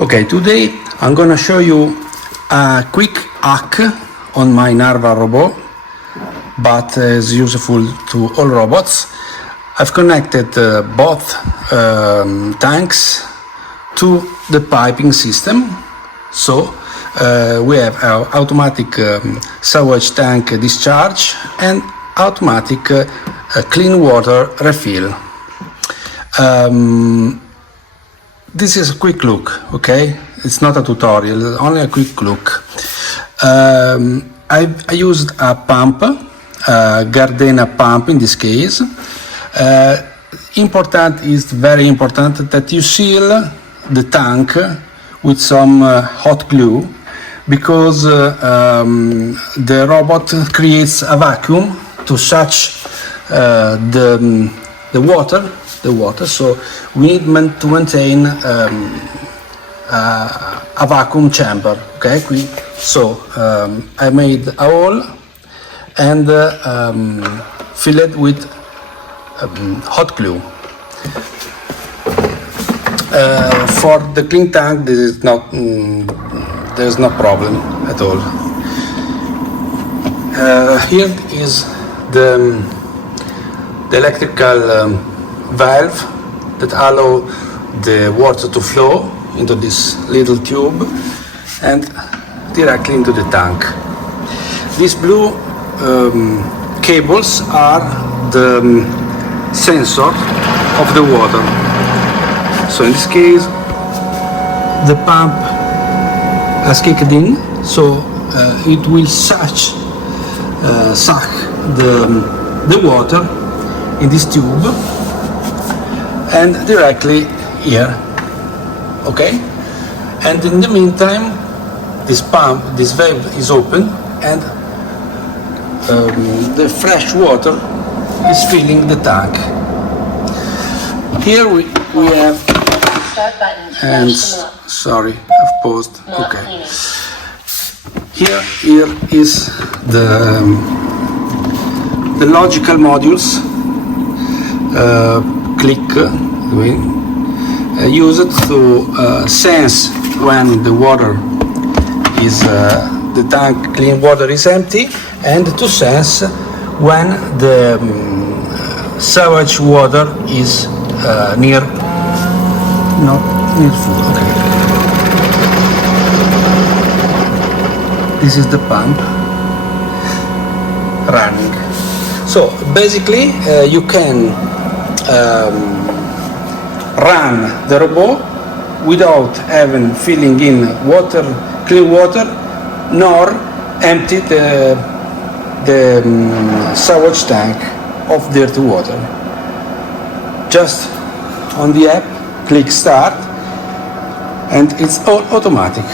Okay, today I'm gonna show you a quick hack on my Narwal robot, but is useful to all robots. I've connected both tanks to the piping system, so we have our automatic sewage tank discharge and automatic clean water refill. This is a quick look, okay? It's not a tutorial, only a quick look. I used a pump, Gardena pump in this case. Very important that you seal the tank with some hot glue, because the robot creates a vacuum to such the water, so we need to maintain a vacuum chamber, okay? So I made a hole and fill it with hot glue. For the clean tank, this is not there's no problem at all. Here is the electrical valve that allow the water to flow into this little tube and directly into the tank. These blue cables are the sensor of the water. So in this case, the pump has kicked in, so it will suck the water in this tube and directly here, okay? And in the meantime, this valve is open and the fresh water is filling the tank. Here we have, and sorry, I've paused, okay. Here is the logical modules, used to sense when the water is the tank clean water is empty, and to sense when the sewage water is near full. Okay. This is the pump running. So basically, you can run the robot without having filling in clean water, nor empty the sewage tank of dirty water. Just on the app, click start, and it's all automatic.